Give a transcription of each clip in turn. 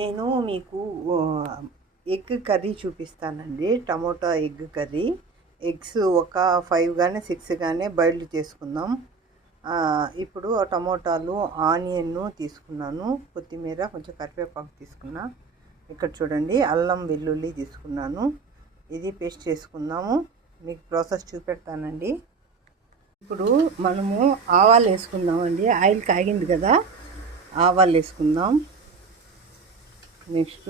నేను మీకు egg curry చూపిస్తానండి. Tomato egg curry. ఎగ్స్ ఒక 5 కానీ 6 కానీ బాయిల్డ్ చేసుకుందాం. ఇప్పుడు టమోటాలు, ఆనియన్ తీసుకున్నాను, కొత్తిమీర, కొంచెం కరివేపాకు తీసుకున్నా. ఇక్కడ చూడండి, అల్లం వెల్లుల్లి తీసుకున్నాను. ఇది పేస్ట్ చేసుకుందాము. మీకు ప్రాసెస్ చూపెడతానండి. ఇప్పుడు మనము ఆవాలు వేసుకుందామండి. ఆయిల్ కాగింది కదా, ఆవాలు వేసుకుందాం. నెక్స్ట్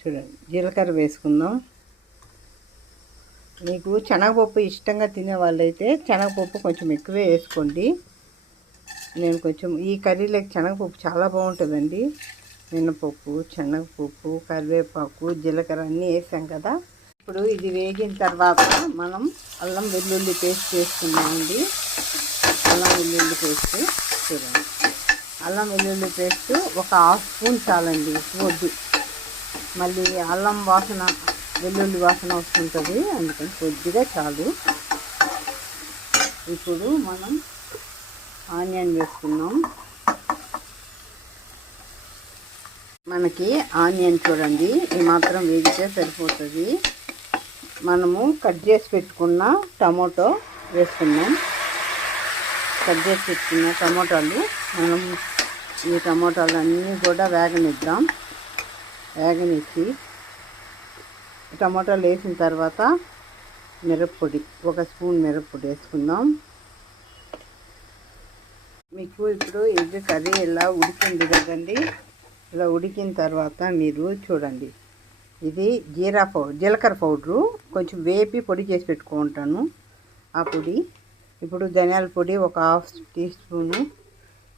చూడండి, జీలకర్ర వేసుకుందాం. మీకు శనగపప్పు ఇష్టంగా తినే వాళ్ళైతే శనగపప్పు కొంచెం ఎక్కువే వేసుకోండి. నేను కొంచెం ఈ కర్రీలోకి శనగపప్పు చాలా బాగుంటుందండి. మినపప్పు, శనగపప్పు, కరివేపాకు, జీలకర్ర అన్నీ వేసాం కదా. ఇప్పుడు ఇది వేగిన తర్వాత మనం అల్లం వెల్లుల్లి పేస్ట్ చేసుకున్నామండి. అల్లం వెల్లుల్లి పేస్ట్ చూడండి, అల్లం వెల్లుల్లి పేస్ట్ ఒక 1/2 స్పూన్ చాలండి, వద్దు. మళ్ళీ అల్లం వాసన, వెల్లుల్లి వాసన వస్తుంటుంది, అందుకని కొద్దిగా చాలు. ఇప్పుడు మనం ఆనియన్ వేసుకున్నాం. మనకి ఆనియన్ చూడండి ఈ మాత్రం వేగితే సరిపోతుంది. మనము కట్ చేసి పెట్టుకున్న టమోటో వేసుకున్నాం. కట్ చేసి పెట్టుకున్న టమోటాలు మనం ఈ టమోటాలు అన్నీ కూడా వేగనిద్దాం. వేగనిచ్చి టమోటాలు వేసిన తర్వాత మిరప్పొడి, 1 స్పూన్ మిరప్పొడి వేసుకుందాం. మీకు ఇప్పుడు ఎగ్ కర్రీ ఇలా ఉడికింది కదండి. ఇలా ఉడికిన తర్వాత మీరు చూడండి, ఇది జీలకర్ర పౌడరు కొంచెం వేపి పొడి చేసి పెట్టుకుంటాను. ఆ పొడి, ఇప్పుడు ధనియాల పొడి ఒక 1/2 టీ స్పూను,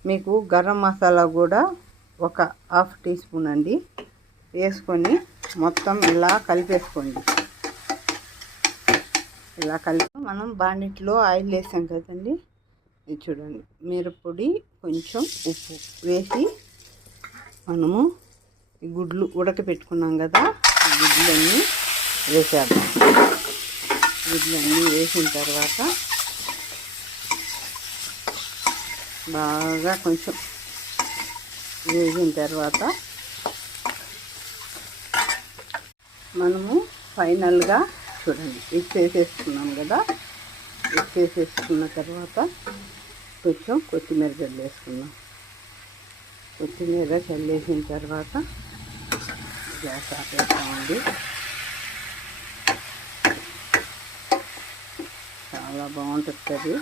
మీకు గరం మసాలా కూడా ఒక 1/2 టీ స్పూన్ అండి వేసుకొని మొత్తం ఇలా కలిపేసుకోండి. ఇలా కలిపి మనం బాండిట్లో ఆయిల్ వేసాం కదండి. ఇది చూడండి, మిరప్పొడి, కొంచెం ఉప్పు వేసి మనము ఈ గుడ్లు ఉడకపెట్టుకున్నాం కదా, ఈ గుడ్లన్నీ వేసేద్దాం. గుడ్లన్నీ వేసిన తర్వాత బాగా కొంచెం వేగిన తర్వాత మనము ఫైనల్గా చూడండి, వేసేసుకున్నాం కదా. వేసేసుకున్న తర్వాత కొంచెం కొత్తిమీర జల్లేసుకున్నాం. కొత్తిమీర చల్లేసిన తర్వాత గ్యాస్ ఆపేస్తామండి. చాలా బాగుంటుంది అది.